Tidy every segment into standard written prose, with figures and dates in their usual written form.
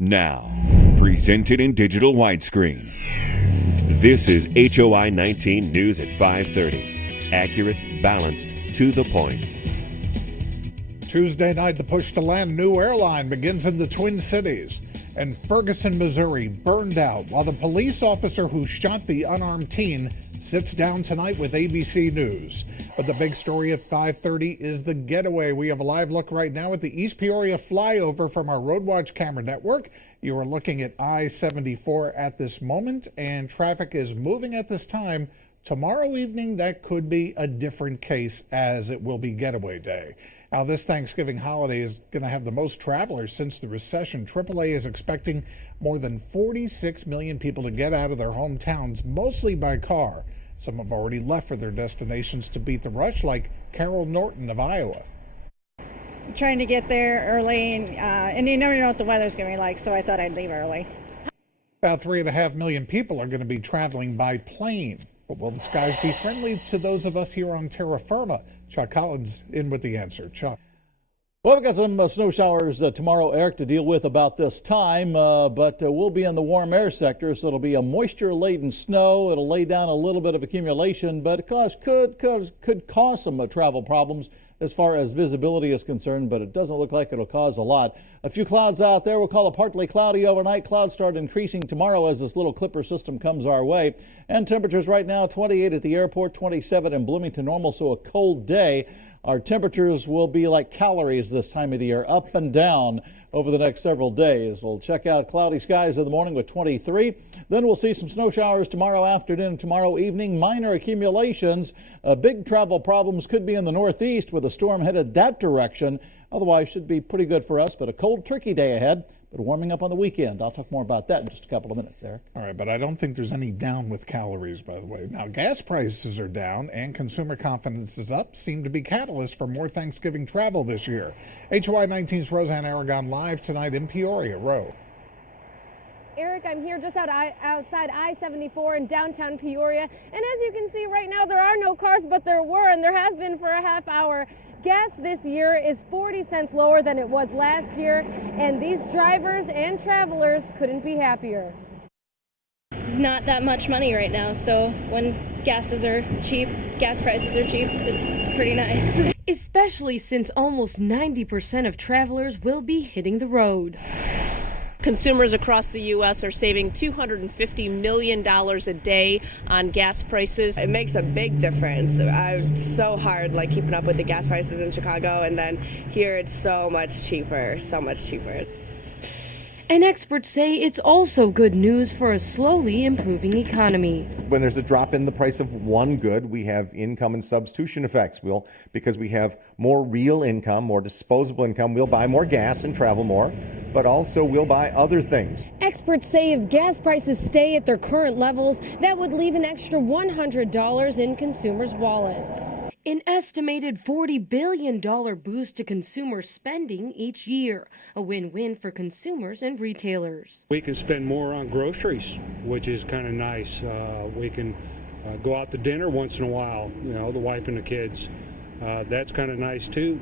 Now, presented in digital widescreen. This is HOI-19 News at 5:30. Accurate, balanced, to the point. Tuesday night, the push to land new airline begins in the Twin Cities. And Ferguson, Missouri, burned out while the police officer who shot the unarmed teen sits down tonight with ABC News. But the big story at 5:30 is the getaway. We have a live look right now at the East Peoria flyover from our Roadwatch camera network. You are looking at I-74 at this moment, and traffic is moving at this time. Tomorrow evening, that could be a different case, as it will be getaway day. Now, this Thanksgiving holiday is going to have the most travelers since the recession. AAA is expecting more than 46 million people to get out of their hometowns, mostly by car. Some have already left for their destinations to beat the rush, like Carol Norton of Iowa. I'm trying to get there early, and you never know what the weather's going to be like, so I thought I'd leave early. About 3.5 million people are going to be traveling by plane. But will the skies be friendly to those of us here on terra firma? Chuck Collins in with the answer. Chuck. Well, we've got some snow showers tomorrow, Eric, to deal with about this time, but we'll be in the warm air sector, so it'll be a moisture-laden snow. It'll lay down a little bit of accumulation, but it could cause some travel problems as far as visibility is concerned, but it doesn't look like it'll cause a lot. A few clouds out there. We'll call it partly cloudy overnight. Clouds start increasing tomorrow as this little clipper system comes our way. And temperatures right now, 28 at the airport, 27 in Bloomington normal, so a cold day. Our temperatures will be like calories this time of the year, up and down over the next several days. We'll check out cloudy skies in the morning with 23. Then we'll see some snow showers tomorrow afternoon, tomorrow evening, minor accumulations. Big travel problems could be in the northeast with a storm headed that direction. Otherwise, should be pretty good for us, but a cold turkey day ahead. But warming up on the weekend. I'll talk more about that in just a couple of minutes, Eric. All right, but I don't think there's any down with calories, by the way. Now, gas prices are down and consumer confidence is up, seem to be catalysts for more Thanksgiving travel this year. HOI-19's Roseanne Aragon live tonight in Peoria. Ro. Eric, I'm here just outside I-74 in downtown Peoria, and as you can see right now, there are no cars, but there were, and there have been for a half hour. Gas this year is 40 cents lower than it was last year, and these drivers and travelers couldn't be happier. Not that much money right now, so when gas prices are cheap, it's pretty nice. Especially since almost 90% of travelers will be hitting the road. Consumers across the U.S. are saving $250 million a day on gas prices. It makes a big difference. It's so hard, keeping up with the gas prices in Chicago, and then here it's so much cheaper, so much cheaper. And experts say it's also good news for a slowly improving economy. When there's a drop in the price of one good, we have income and substitution effects. Because we have more real income, more disposable income, we'll buy more gas and travel more, but also we'll buy other things. Experts say if gas prices stay at their current levels, that would leave an extra $100 in consumers' wallets. An estimated $40 billion boost to consumer spending each year, a win-win for consumers and retailers. We can spend more on groceries, which is kind of nice. We can go out to dinner once in a while, the wife and the kids. That's kind of nice too.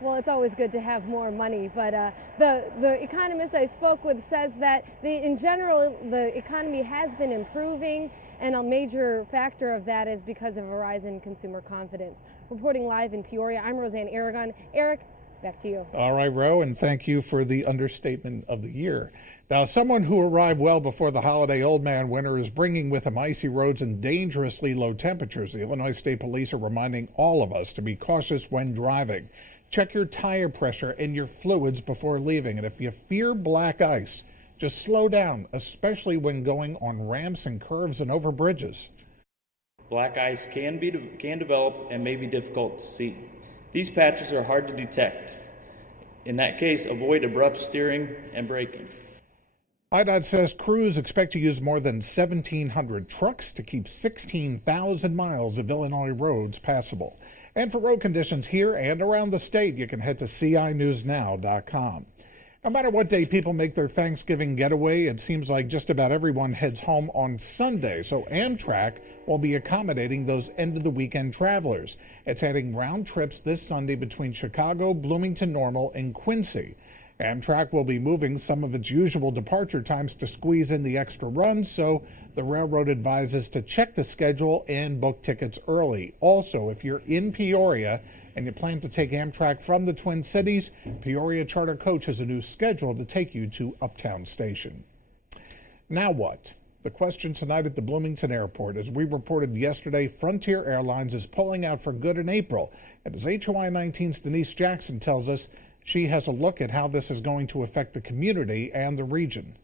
Well, it's always good to have more money, but the economist I spoke with says that in general the economy has been improving, and a major factor of that is because of a rise in consumer confidence. Reporting live in Peoria, I'm Roseanne Aragon. Eric, back to you. All right, Ro, and thank you for the understatement of the year. Now, someone who arrived well before the holiday old man winter is bringing with him icy roads and dangerously low temperatures. The Illinois State Police are reminding all of us to be cautious when driving. Check your tire pressure and your fluids before leaving. And if you fear black ice, just slow down, especially when going on ramps and curves and over bridges. Black ice can develop and may be difficult to see. These patches are hard to detect. In that case, avoid abrupt steering and braking. IDOT says crews expect to use more than 1,700 trucks to keep 16,000 miles of Illinois roads passable. And for road conditions here and around the state, you can head to CINewsNow.com. No matter what day people make their Thanksgiving getaway, it seems like just about everyone heads home on Sunday. So Amtrak will be accommodating those end-of-the-weekend travelers. It's adding round trips this Sunday between Chicago, Bloomington Normal, and Quincy. Amtrak will be moving some of its usual departure times to squeeze in the extra runs, so the railroad advises to check the schedule and book tickets early. Also, if you're in Peoria and you plan to take Amtrak from the Twin Cities, Peoria Charter Coach has a new schedule to take you to Uptown Station. Now what? The question tonight at the Bloomington Airport. As we reported yesterday, Frontier Airlines is pulling out for good in April. And as HOI-19's Denise Jackson tells us, she has a look at how this is going to affect the community and the region.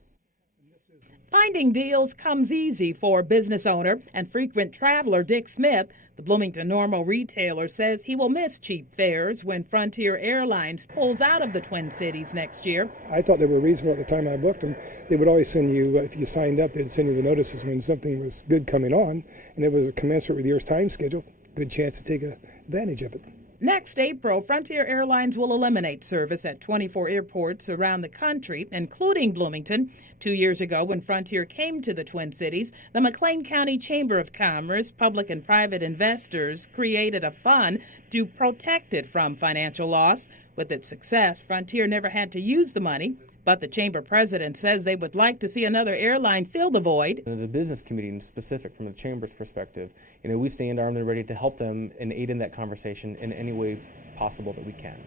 Finding deals comes easy for business owner and frequent traveler Dick Smith. The Bloomington Normal retailer says he will miss cheap fares when Frontier Airlines pulls out of the Twin Cities next year. I thought they were reasonable at the time I booked them. They would always send you, if you signed up, they'd send you the notices when something was good coming on, and it was commensurate with your time schedule. Good chance to take advantage of it. Next April, Frontier Airlines will eliminate service at 24 airports around the country, including Bloomington. 2 years ago, when Frontier came to the Twin Cities, the McLean County Chamber of Commerce, public and private investors created a fund to protect it from financial loss. With its success, Frontier never had to use the money, but the chamber president says they would like to see another airline fill the void. As a business committee, and specific from the chamber's perspective, we stand armed and ready to help them and aid in that conversation in any way possible that we can.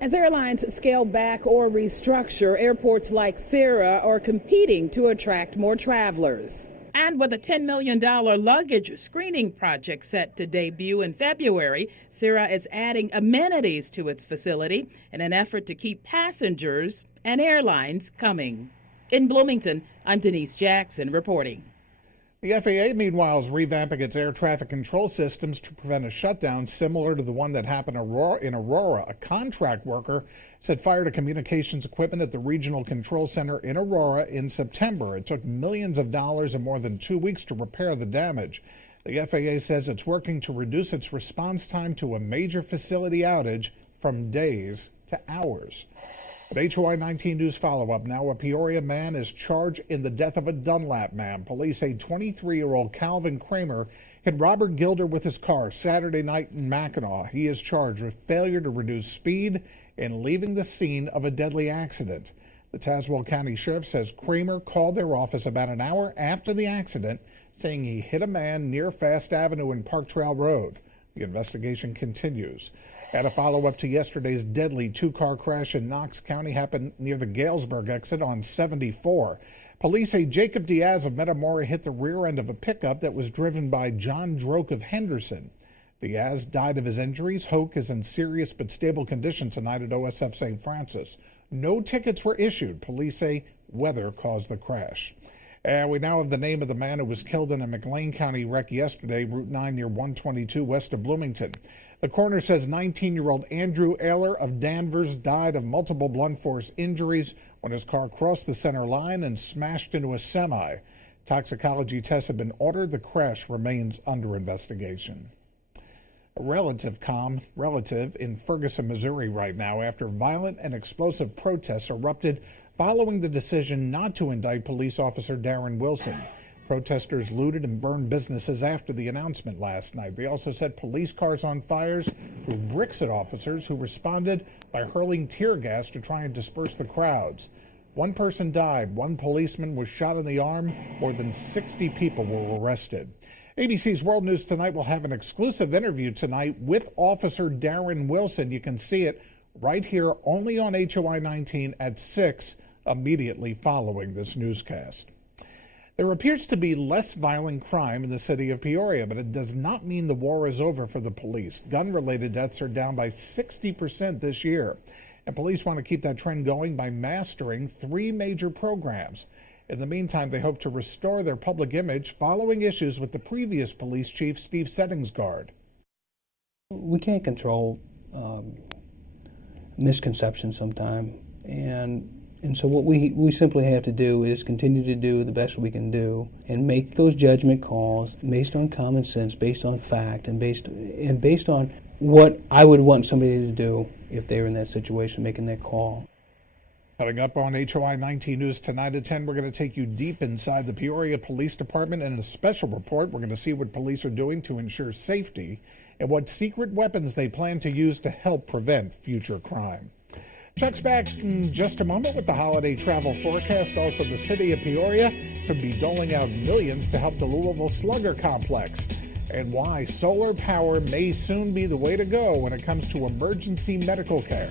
As airlines scale back or restructure, airports like Sarah are competing to attract more travelers. And with a $10 million luggage screening project set to debut in February, Sarah is adding amenities to its facility in an effort to keep passengers and airlines coming. In Bloomington, I'm Denise Jackson reporting. The FAA, meanwhile, is revamping its air traffic control systems to prevent a shutdown similar to the one that happened in Aurora. A contract worker set fire to communications equipment at the Regional Control Center in Aurora in September. It took millions of dollars and more than 2 weeks to repair the damage. The FAA says it's working to reduce its response time to a major facility outage from days to hours. At HOI-19 News follow-up, now a Peoria man is charged in the death of a Dunlap man. Police say 23-year-old Calvin Kramer hit Robert Gilder with his car Saturday night in Mackinac. He is charged with failure to reduce speed and leaving the scene of a deadly accident. The Tazewell County Sheriff says Kramer called their office about an hour after the accident, saying he hit a man near Fast Avenue and Park Trail Road. The investigation continues. At a follow-up to yesterday's deadly two-car crash in Knox County happened near the Galesburg exit on 74. Police say Jacob Diaz of Metamora hit the rear end of a pickup that was driven by John Droke of Henderson. Diaz died of his injuries. Hoke is in serious but stable condition tonight at OSF St. Francis. No tickets were issued. Police say weather caused the crash. And we now have the name of the man who was killed in a McLean County wreck yesterday, Route 9 near 122 west of Bloomington. The coroner says 19-year-old Andrew Ayler of Danvers died of multiple blunt force injuries when his car crossed the center line and smashed into a semi. Toxicology tests have been ordered. The crash remains under investigation. A relative in Ferguson, Missouri right now after violent and explosive protests erupted following the decision not to indict police officer Darren Wilson. Protesters looted and burned businesses after the announcement last night. They also set police cars on fires, threw bricks at officers who responded by hurling tear gas to try and disperse the crowds. One person died. One policeman was shot in the arm. More than 60 people were arrested. ABC's World News Tonight will have an exclusive interview tonight with Officer Darren Wilson. You can see it right here only on HOI-19 at 6 immediately following this newscast. There appears to be less violent crime in the city of Peoria, but it does not mean the war is over for the police. Gun-related deaths are down by 60% this year, and police want to keep that trend going by mastering 3 major programs. In the meantime, they hope to restore their public image following issues with the previous police chief, Steve Settingsgard. We can't control misconceptions sometimes, and so what we simply have to do is continue to do the best we can do and make those judgment calls based on common sense, based on fact, and based on what I would want somebody to do if they were in that situation, making that call. Coming up on HOI-19 News tonight at 10, we're going to take you deep inside the Peoria Police Department. In a special report, we're going to see what police are doing to ensure safety and what secret weapons they plan to use to help prevent future crime. Chuck's back in just a moment with the holiday travel forecast. Also, the city of Peoria could be doling out millions to help the Louisville Slugger complex, and why solar power may soon be the way to go when it comes to emergency medical care.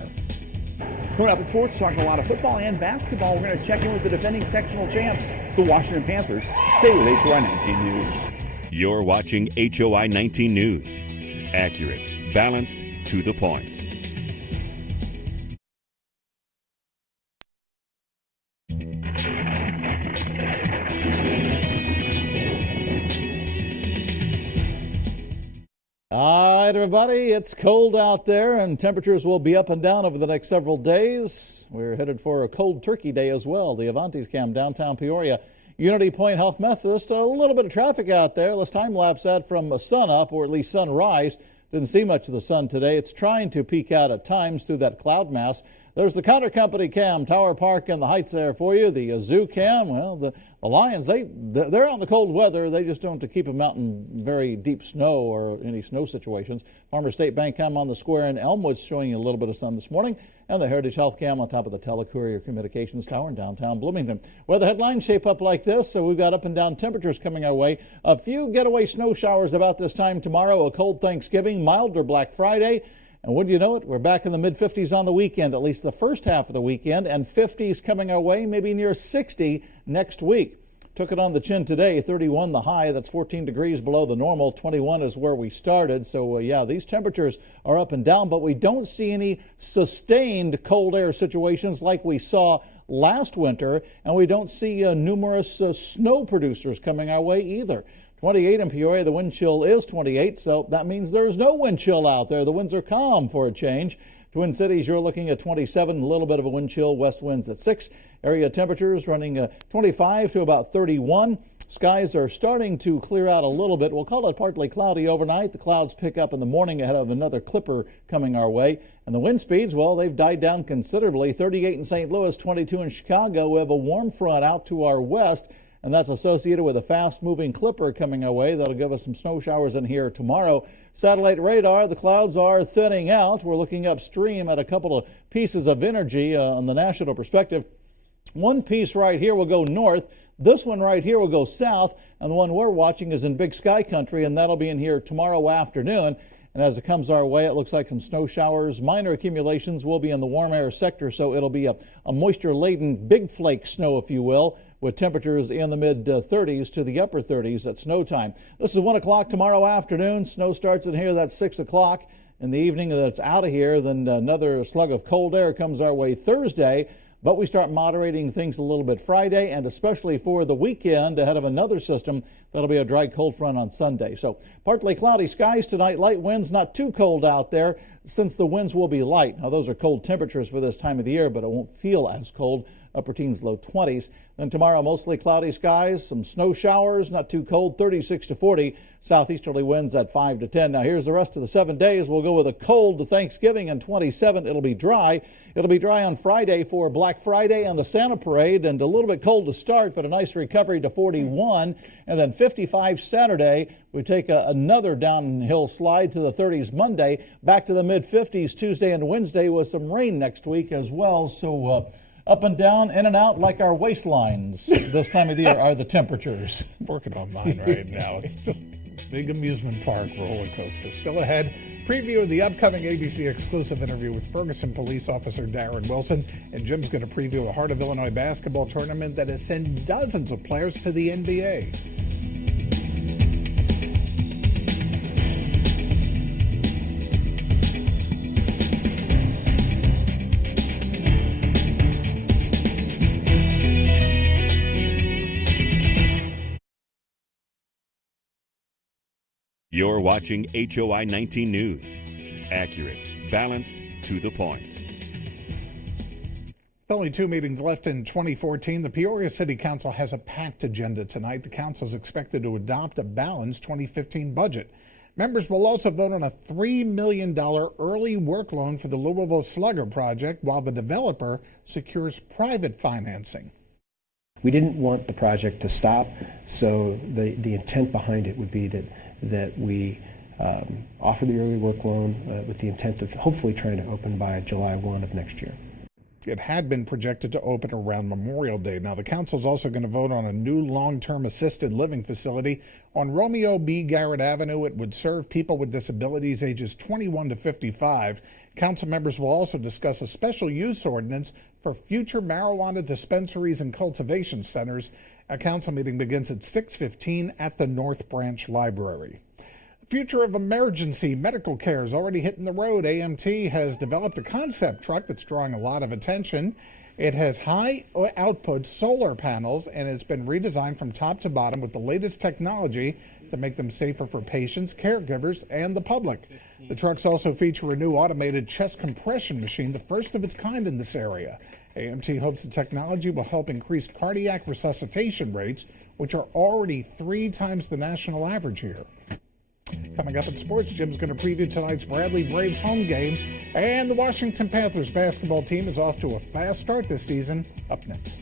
Coming up in sports, talking a lot of football and basketball. We're going to check in with the defending sectional champs, the Washington Panthers. Stay with HOI-19 News. You're watching HOI-19 News. Accurate, balanced, to the point. All right, everybody, it's cold out there, and temperatures will be up and down over the next several days. We're headed for a cold turkey day as well. The Avanti's Cam, downtown Peoria. Unity Point Health Methodist, a little bit of traffic out there. Let's time-lapse that from sun up, or at least sunrise. Didn't see much of the sun today. It's trying to peek out at times through that cloud mass. There's the Counter Company Cam, Tower Park and the Heights there for you. The Zoo Cam, well, the Lions, they're on the cold weather. They just don't have to keep them out in very deep snow or any snow situations. Farmer State Bank Cam on the square in Elmwood showing you a little bit of sun this morning. And the Heritage Health Cam on top of the Telecourier Communications Tower in downtown Bloomington. Weather headlines shape up like this, so we've got up and down temperatures coming our way. A few getaway snow showers about this time tomorrow, a cold Thanksgiving, milder Black Friday. And wouldn't you know it, we're back in the mid-50s on the weekend, at least the first half of the weekend, and 50s coming our way, maybe near 60 next week. Took it on the chin today, 31 the high, that's 14 degrees below the normal, 21 is where we started. So, yeah, these temperatures are up and down, but we don't see any sustained cold air situations like we saw last winter, and we don't see numerous snow producers coming our way either. 28 in Peoria, the wind chill is 28, so that means there's no wind chill out there. The winds are calm for a change. Twin Cities, you're looking at 27, a little bit of a wind chill, west winds at 6. Area temperatures running 25 to about 31. Skies are starting to clear out a little bit. We'll call it partly cloudy overnight. The clouds pick up in the morning ahead of another clipper coming our way. And the wind speeds, well, they've died down considerably. 38 in St. Louis, 22 in Chicago. We have a warm front out to our west, and that's associated with a fast-moving clipper coming our way. That'll give us some snow showers in here tomorrow. Satellite radar, the clouds are thinning out. We're looking upstream at a couple of pieces of energy on the national perspective. One piece right here will go north. This one right here will go south, and the one we're watching is in Big Sky Country, and that'll be in here tomorrow afternoon. And as it comes our way, it looks like some snow showers. Minor accumulations will be in the warm air sector, so it'll be a moisture-laden big flake snow, if you will, with temperatures in the mid-30s to the upper 30s at snow time. This is 1 o'clock tomorrow afternoon. Snow starts in here, that's 6 o'clock. In the evening, that's out of here. Then another slug of cold air comes our way Thursday. But we start moderating things a little bit Friday, and especially for the weekend ahead of another system. That'll be a dry cold front on Sunday. So partly cloudy skies tonight, light winds, not too cold out there since the winds will be light. Now those are cold temperatures for this time of the year, but it won't feel as cold. Upper teens, low 20s. Then tomorrow, mostly cloudy skies, some snow showers, not too cold, 36 to 40. Southeasterly winds at 5 to 10. Now here's the rest of the 7 days. We'll go with a cold to Thanksgiving and 27. It'll be dry. It'll be dry on Friday for Black Friday and the Santa Parade, and a little bit cold to start, but a nice recovery to 41. And then 55 Saturday. We take another downhill slide to the 30s Monday, back to the mid-50s Tuesday and Wednesday with some rain next week as well. So up and down, in and out like our waistlines this time of the year are the temperatures. Working on mine right now. It's just big amusement park roller coaster. Still ahead, preview of the upcoming ABC exclusive interview with Ferguson police officer Darren Wilson. And Jim's going to preview the Heart of Illinois basketball tournament that has sent dozens of players to the NBA. You're watching HOI-19 News. Accurate, balanced, to the point. With only 2 meetings left in 2014, the Peoria City Council has a packed agenda tonight. The council is expected to adopt a balanced 2015 budget. Members will also vote on a $3 million early work loan for the Louisville Slugger project, while the developer secures private financing. We didn't want the project to stop, so the intent behind it would be that we offer the early work loan with the intent of hopefully trying to open by July 1 of next year. It had been projected to open around Memorial Day. Now, the council is also going to vote on a new long-term assisted living facility on Romeo B. Garrett Avenue. It would serve people with disabilities ages 21 to 55. Council members will also discuss a special use ordinance for future marijuana dispensaries and cultivation centers. A council meeting begins at 6:15 at the North Branch Library. Future of emergency medical care is already hitting the road. AMT has developed a concept truck that's drawing a lot of attention. It has high output solar panels and it's been redesigned from top to bottom with the latest technology to make them safer for patients, caregivers, and the public. The trucks also feature a new automated chest compression machine, the first of its kind in this area. AMT hopes the technology will help increase cardiac resuscitation rates, which are already 3 times the national average here. Coming up in sports, Jim's going to preview tonight's Bradley Braves home game, and the Washington Panthers basketball team is off to a fast start this season. Up next.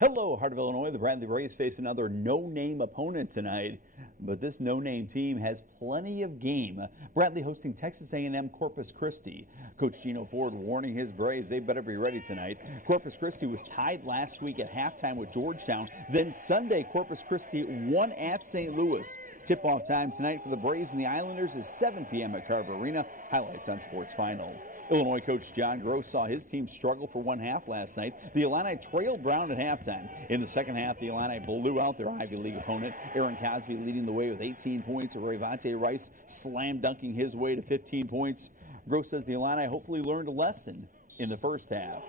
Hello, Heart of Illinois. The Bradley Braves face another no-name opponent tonight, but this no-name team has plenty of game. Bradley hosting Texas A&M Corpus Christi. Coach Gino Ford warning his Braves they better be ready tonight. Corpus Christi was tied last week at halftime with Georgetown. Then Sunday, Corpus Christi won at St. Louis. Tip-off time tonight for the Braves and the Islanders is 7 p.m. at Carver Arena. Highlights on Sports Final. Illinois coach John Gross saw his team struggle for one half last night. The Illini trailed Brown at halftime. In the second half, the Illini blew out their Ivy League opponent. Aaron Cosby leading the way with 18 points. Rayvonte Rice slam dunking his way to 15 points. Gross says the Illini hopefully learned a lesson in the first half.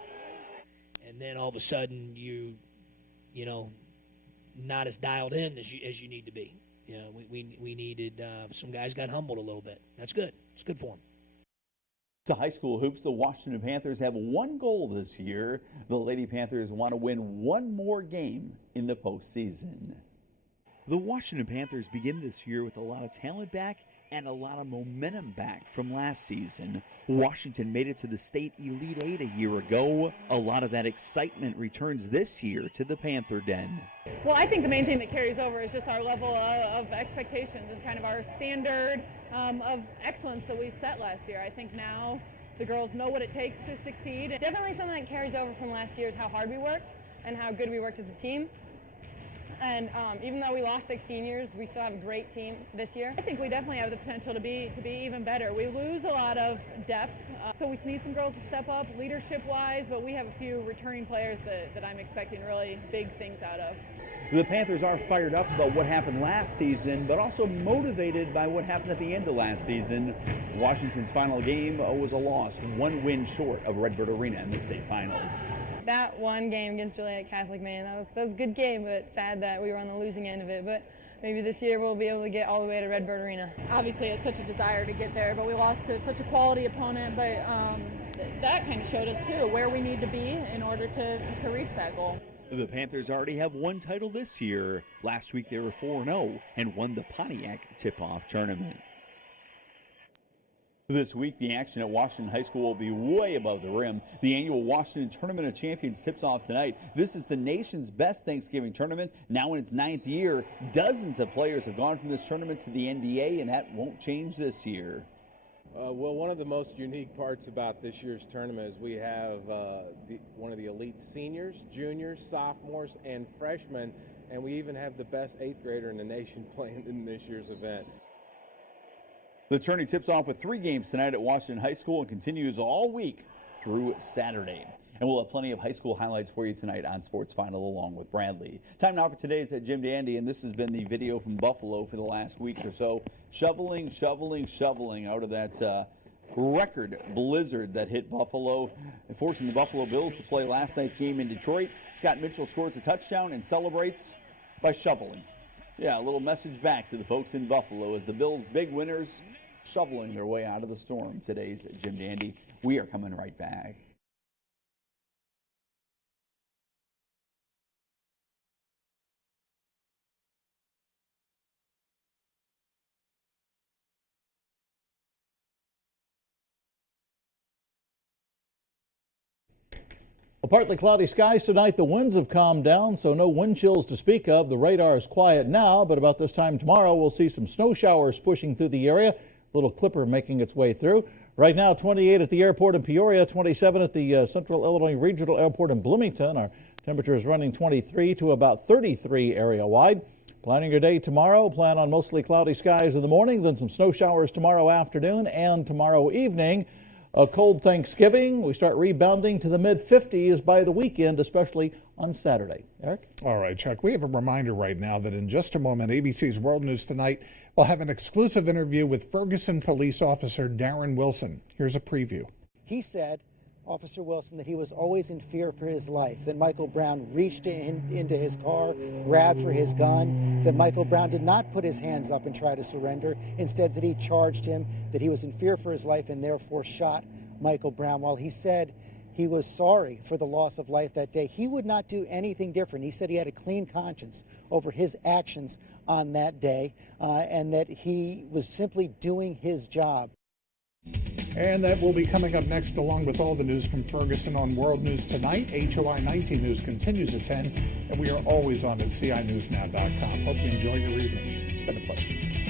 And then all of a sudden you know, not as dialed in as you need to be. You know, we needed some guys got humbled a little bit. That's good. It's good for them. To high school hoops, the Washington Panthers have one goal this year. The Lady Panthers want to win one more game in the postseason. The Washington Panthers begin this year with a lot of talent back and a lot of momentum back from last season. Washington made it to the state Elite 8 a year ago. A lot of that excitement returns this year to the Panther Den. Well, I think the main thing that carries over is just our level of expectations and kind of our standard of excellence that we set last year. I think now the girls know what it takes to succeed. Definitely something that carries over from last year is how hard we worked and how good we worked as a team. And even though we lost 6 seniors, we still have a great team this year. I think we definitely have the potential to be even better. We lose a lot of depth, so we need some girls to step up leadership-wise, but we have a few returning players that I'm expecting really big things out of. The Panthers are fired up about what happened last season, but also motivated by what happened at the end of last season. Washington's final game was a loss, 1 win short of Redbird Arena in the state finals. That one game against Joliet Catholic, man, that was a good game, but sad that we were on the losing end of it. But maybe this year we'll be able to get all the way to Redbird Arena. Obviously, it's such a desire to get there, but we lost to such a quality opponent. But that kind of showed us too where we need to be in order to reach that goal. The Panthers already have one title this year. Last week they were 4-0 and won the Pontiac tip-off tournament. This week, the action at Washington High School will be way above the rim. The annual Washington Tournament of Champions tips off tonight. This is the nation's best Thanksgiving tournament, now in its 9th year. Dozens of players have gone from this tournament to the NBA, and that won't change this year. Well, one of the most unique parts about this year's tournament is we have one of the elite seniors, juniors, sophomores, and freshmen, and we even have the best 8th grader in the nation playing in this year's event. The tourney tips off with 3 games tonight at Washington High School and continues all week through Saturday. And we'll have plenty of high school highlights for you tonight on Sports Final along with Bradley. Time now for today's at Jim Dandy, and this has been the video from Buffalo for the last week or so. Shoveling out of that record blizzard that hit Buffalo, forcing the Buffalo Bills to play last night's game in Detroit. Scott Mitchell scores a touchdown and celebrates by shoveling. Yeah, a little message back to the folks in Buffalo as the Bills' big winners shoveling their way out of the storm. Today's Jim Dandy. We are coming right back. Well, partly cloudy skies tonight. The winds have calmed down, so no wind chills to speak of. The radar is quiet now, but about this time tomorrow, we'll see some snow showers pushing through the area. Little clipper making its way through. Right now, 28 at the airport in Peoria, 27 at the Central Illinois Regional Airport in Bloomington. Our temperature is running 23 to about 33 area-wide. Planning your day tomorrow. Plan on mostly cloudy skies in the morning, then some snow showers tomorrow afternoon and tomorrow evening. A cold Thanksgiving. We start rebounding to the mid-50s by the weekend, especially on Saturday. Eric? All right, Chuck. We have a reminder right now that in just a moment, ABC's World News Tonight will have an exclusive interview with Ferguson police officer Darren Wilson. Here's a preview. He said, Officer Wilson, that he was always in fear for his life, that Michael Brown reached into his car, grabbed for his gun, that Michael Brown did not put his hands up and try to surrender, instead that he charged him, that he was in fear for his life and therefore shot Michael Brown. While he said he was sorry for the loss of life that day, he would not do anything different. He said he had a clean conscience over his actions on that day and that he was simply doing his job. And that will be coming up next, along with all the news from Ferguson on World News Tonight. HOI-19 News continues at 10, and we are always on at CINewsNow.com. Hope you enjoy your evening. It's been a pleasure.